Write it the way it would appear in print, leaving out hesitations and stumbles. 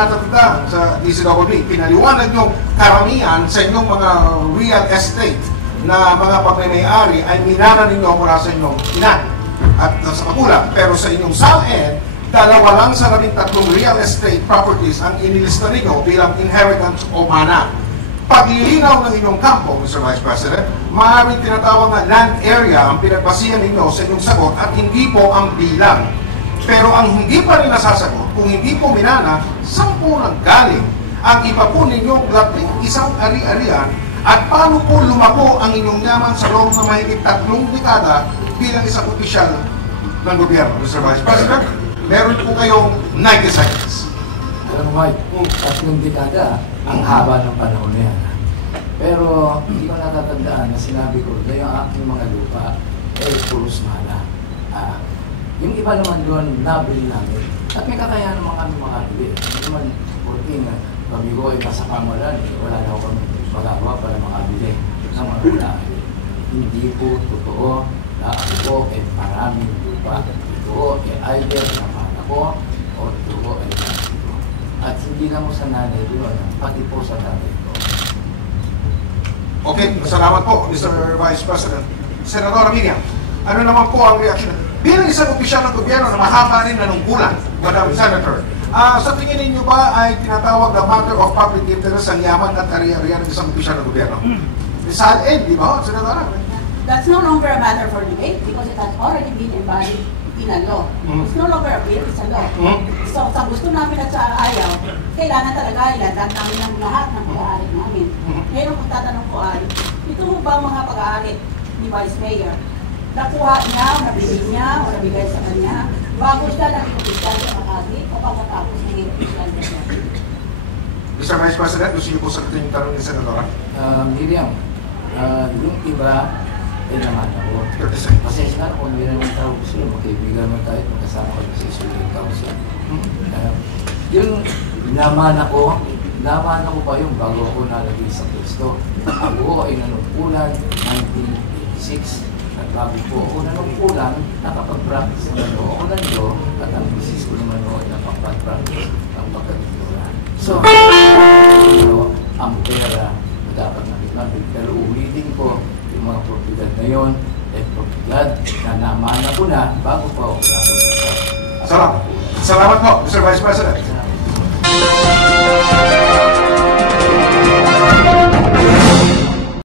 natatandaan sa DCWB, pinaliwanag yung karamihan sa inyong mga real estate na mga pagmamay-ari ay minana ninyo mula sa inyong ina at sa magulang. Pero sa inyong SALN, dalawa lang sa 13 real estate properties ang inilista ninyo bilang inheritance o mana. Paglilinaw ng inyong kampo, Mr. Vice President, maaaring tinatawag na land area ang pinagbasihan ninyo sa inyong sagot at hindi po ang bilang. Pero ang hindi pa rin nasasagot, kung hindi po minana, saan po nanggaling ang iba po ninyong 11 ari-arian at paano po lumako ang inyong yaman sa loob ng mahigit 3 dekada bilang isang opisyal ng gobyerno, Mr. Vice President? Meron po kayong 90 seconds. Alam mo, Mike, 3 dekada, ang haba ng panahon na yan. Pero hindi ko natatandaan na sinabi ko na yung aking mga lupa ay puros mana. Yung iba naman doon, nabili namin. At may kakayahan naman kami makabili. Hindi naman, porque kami ko ay nasa kamalan, wala na ako magagawa para makabili ng mga ulahin. Hindi po totoo na ako po ay maraming lupa. Ito ay either na mana ko o ito ay nanay ko. At hindi lang mo sa nanay doon, pati po sa nanay ko. Okay, salamat po, Mr. Vice President. Senadora Miriam, ano naman po ang reaction? Bilang isang opisyal ng gobyerno na mahaba rin nanungkulan, Madam Senator, sa tingin ninyo ba ay tinatawag na matter of public interest ang yaman at ari-arian ng isang opisyal ng gobyerno? SALN, di ba, Senadora? That's no longer a matter for debate because it has already been embodied in a law. It's no longer a bill, it's a law. So sa gusto namin at sa ayaw, kailangan talaga ilandag namin ng lahat ng pag-aari namin. Ngayon kung tatanong ko ay, ito ba mga pag-aari ni Vice Mayor? Nakuha niya, nabili niya, o nabigay sa kanya, bago siya naging opisyal sa Makati o pagkatapos naging opisyal sa Makati. Mr. Vice President, gusto niyo po sagutin yung tanong ni Senadora? Miriam, yung iba ay naman ako. Pasensya na kung hindi naman tao gusto yun, magkaibigan mo tayo, magkasama ko sa Supreme Council. Yung naman ako pa yung bago ako nalagay sa pwesto. Ako ay nanungkulan 1986. At bago po ako nanungkulan, nakapag-practice naman ako ng law at ang business ko naman ay nakapag-practice ng pagkakultura. So, ang pera na dapat namin. Pero ulitin ko, yung mga propiedad na yun, ay propiedad na namana ko na bago pa ako napunta sa Salamat po, Mr. Vice President.